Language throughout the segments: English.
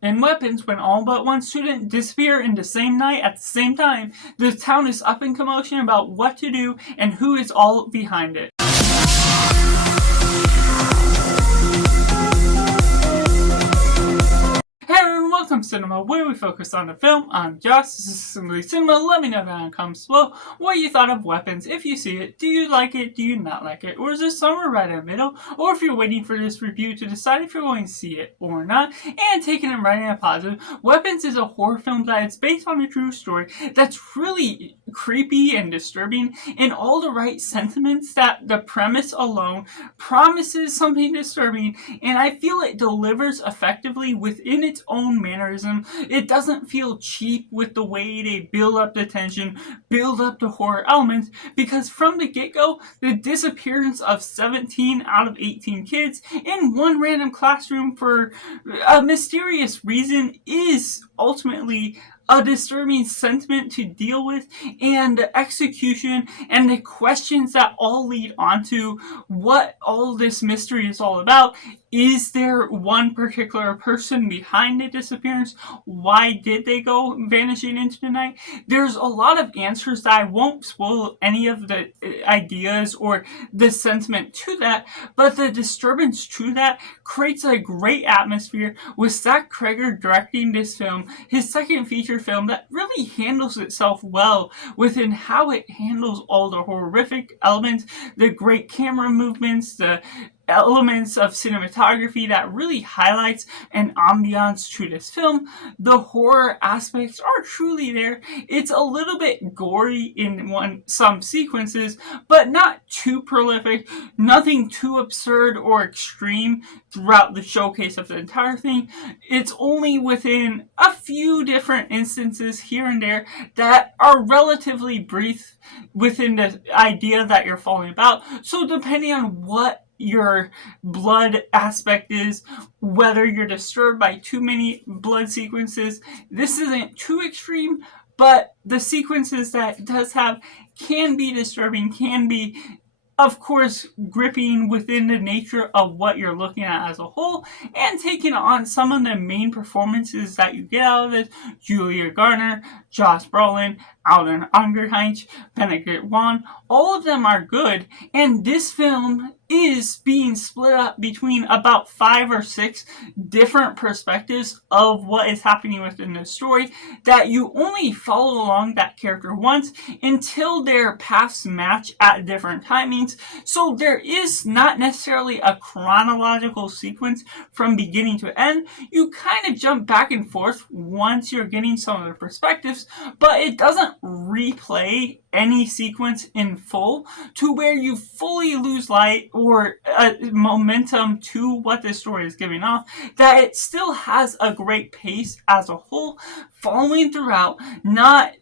In Weapons, when all but one student disappear in the same night at the same time, the town is up in commotion about what to do and who is all behind it. Hey everyone, welcome to Cinema, where we focus on the film. I'm Josh, this is Simply Cinema. Let me know down in the comments below what you thought of Weapons. If you see it, do you like it, do you not like it, or is there somewhere right in the middle? Or if you're waiting for this review to decide if you're going to see it or not, and taking it right in a positive, Weapons is a horror film that is based on a true story that's really creepy and disturbing in all the right sentiments that the premise alone promises something disturbing, and I feel it delivers effectively within its own mannerism. It doesn't feel cheap with the way they build up the tension, build up the horror elements, because from the get-go, the disappearance of 17 out of 18 kids in one random classroom for a mysterious reason is ultimately a disturbing sentiment to deal with, and the execution and the questions that all lead onto what all this mystery is all about. Is there one particular person behind the disappearance? Why did they go vanishing into the night? There's a lot of answers that I won't spoil any of the ideas or the sentiment to that, but the disturbance to that creates a great atmosphere with Zach Cregger directing this film, his second feature film that really handles itself well within how it handles all the horrific elements, the great camera movements, the elements of cinematography that really highlights an ambiance to this film. The horror aspects are truly there. It's a little bit gory in some sequences, but not too prolific, nothing too absurd or extreme throughout the showcase of the entire thing. It's only within a few different instances here and there that are relatively brief within the idea that you're following about. So depending on what your blood aspect is, whether you're disturbed by too many blood sequences, this isn't too extreme, but the sequences that it does have can be disturbing, can be, of course, gripping within the nature of what you're looking at as a whole, and taking on some of the main performances that you get out of this. Julia Garner, Josh Brolin, Alden Ehrenreich, Benedict Wong, all of them are good, and this film is being split up between about 5 or 6 different perspectives of what is happening within the story, that you only follow along that character once until their paths match at different timings. So there is not necessarily a chronological sequence from beginning to end. You kind of jump back and forth once you're getting some of the perspectives, but it doesn't replay any sequence in full to where you fully lose light or momentum to what this story is giving off, that it still has a great pace as a whole, following throughout, not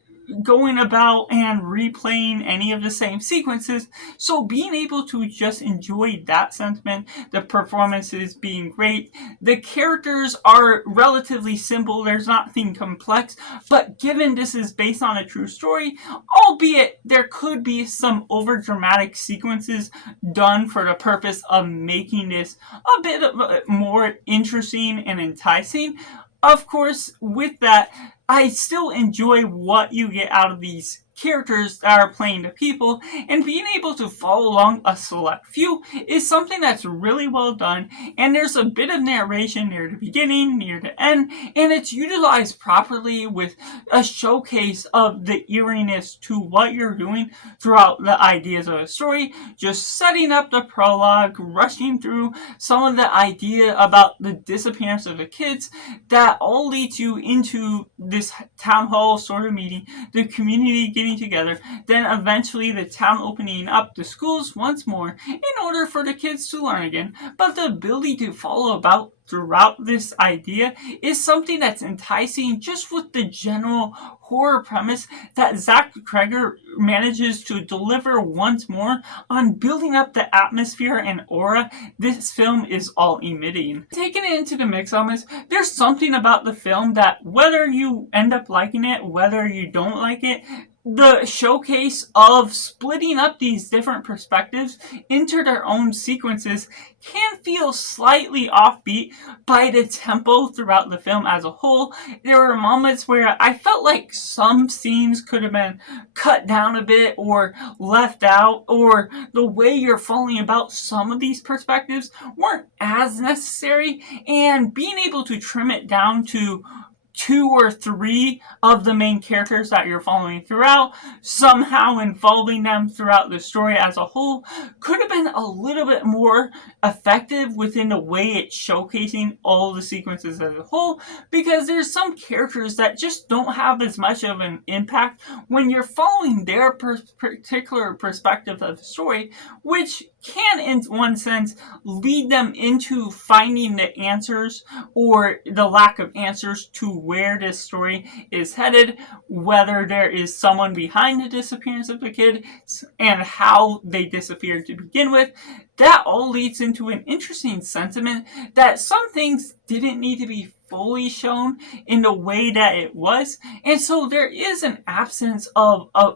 going about and replaying any of the same sequences. So being able to just enjoy that sentiment, the performances being great, the characters are relatively simple, there's nothing complex, but given this is based on a true story, albeit there could be some over dramatic sequences done for the purpose of making this a bit more interesting and enticing, of course, with that, I still enjoy what you get out of these characters that are playing the people, and being able to follow along a select few is something that's really well done, and there's a bit of narration near the beginning, near the end, and it's utilized properly with a showcase of the eeriness to what you're doing throughout the ideas of the story, just setting up the prologue, rushing through some of the idea about the disappearance of the kids that all leads you into this town hall sort of meeting, the community getting together, then eventually the town opening up the schools once more in order for the kids to learn again. But the ability to follow about throughout this idea is something that's enticing, just with the general horror premise that Zach Cregger manages to deliver once more on building up the atmosphere and aura this film is all emitting. Taking it into the mix elements, there's something about the film that whether you end up liking it, whether you don't like it, the showcase of splitting up these different perspectives into their own sequences can feel slightly offbeat by the tempo throughout the film as a whole. There were moments where I felt like some scenes could have been cut down a bit or left out, or the way you're following about some of these perspectives weren't as necessary, and being able to trim it down to 2 or 3 of the main characters that you're following throughout, somehow involving them throughout the story as a whole, could have been a little bit more effective within the way it's showcasing all the sequences as a whole, because there's some characters that just don't have as much of an impact when you're following their particular perspective of the story, which can, in one sense, lead them into finding the answers or the lack of answers to where this story is headed, whether there is someone behind the disappearance of the kid and how they disappeared to begin with. That all leads into an interesting sentiment that some things didn't need to be fully shown in the way that it was, and so there is an absence of a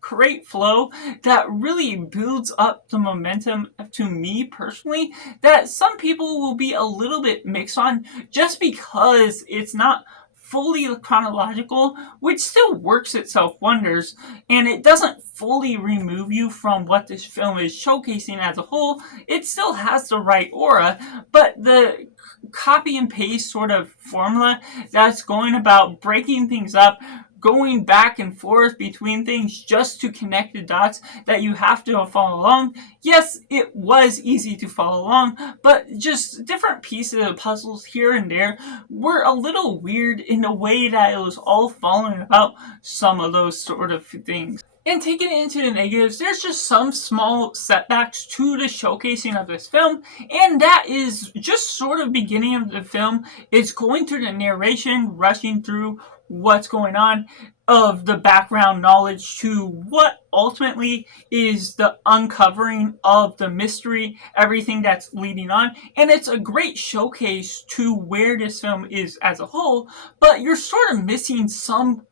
great flow that really builds up the momentum, to me personally, that some people will be a little bit mixed on just because it's not fully chronological, which still works itself wonders, and it doesn't fully remove you from what this film is showcasing as a whole. It still has the right aura, but the copy and paste sort of formula that's going about breaking things up, going back and forth between things just to connect the dots that you have to follow along. Yes, it was easy to follow along, but just different pieces of puzzles here and there were a little weird in the way that it was all following about some of those sort of things. And taking it into the negatives, there's just some small setbacks to the showcasing of this film, and that is just sort of beginning of the film. It's going through the narration, rushing through what's going on, of the background knowledge to what ultimately is the uncovering of the mystery, everything that's leading on. And it's a great showcase to where this film is as a whole, but you're sort of missing some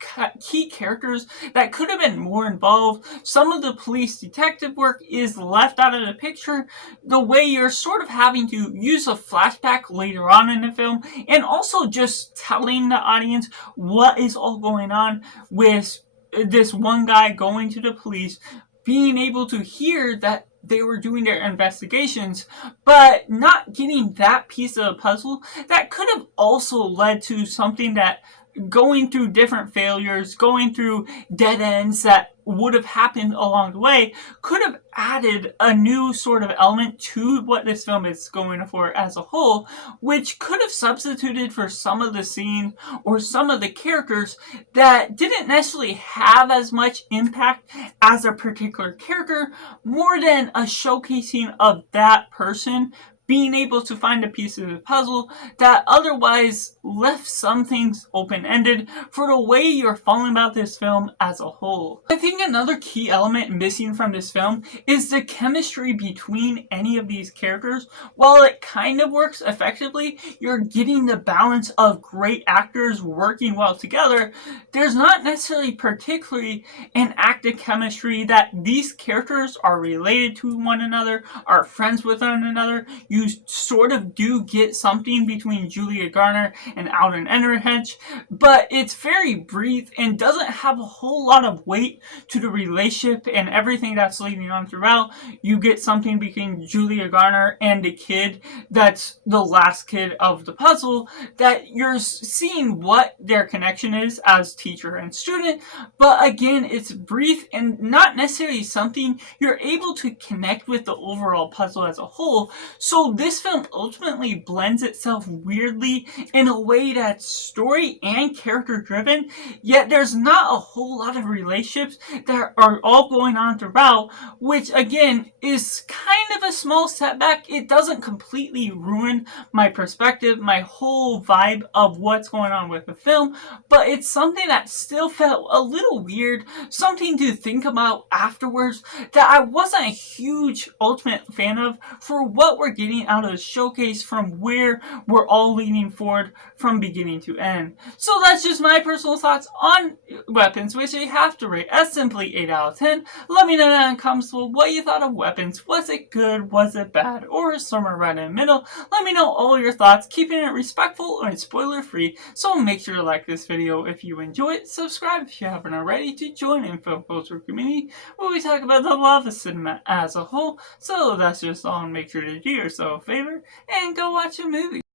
key characters that could have been more involved. Some of the police detective work is left out of the picture, the way you're sort of having to use a flashback later on in the film, and also just telling the audience what is all going on with this one guy going to the police, being able to hear that they were doing their investigations, but not getting that piece of the puzzle that could have also led to something that, going through different failures, going through dead ends that would have happened along the way, could have added a new sort of element to what this film is going for as a whole, which could have substituted for some of the scenes or some of the characters that didn't necessarily have as much impact as a particular character, more than a showcasing of that person being able to find a piece of the puzzle that otherwise left some things open-ended for the way you're following about this film as a whole. I think another key element missing from this film is the chemistry between any of these characters. While it kind of works effectively, you're getting the balance of great actors working well together. There's not necessarily particularly an act of chemistry that these characters are related to one another, are friends with one another. You sort of do get something between Julia Garner and Alden Ehrenreich, but it's very brief and doesn't have a whole lot of weight to the relationship and everything that's leading on throughout. You get something between Julia Garner and the kid that's the last kid of the puzzle, that you're seeing what their connection is as teacher and student, but again, it's brief and not necessarily something you're able to connect with the overall puzzle as a whole. So this film ultimately blends itself weirdly in a way that's story and character driven, yet there's not a whole lot of relationships that are all going on throughout, which again is kind of a small setback. It doesn't completely ruin my perspective, my whole vibe of what's going on with the film, but it's something that still felt a little weird, something to think about afterwards that I wasn't a huge ultimate fan of for what we're getting getting out of the showcase from where we're all leaning forward from beginning to end. So that's just my personal thoughts on Weapons, which I have to rate as simply 8 out of 10. Let me know down in the comments below what you thought of Weapons. Was it good? Was it bad? Or somewhere right in the middle? Let me know all your thoughts, keeping it respectful and spoiler free. So make sure to like this video if you enjoy it. Subscribe if you haven't already to join in film culture community where we talk about the love of cinema as a whole. So that's just all. Make sure to do yourself a favor and go watch a movie.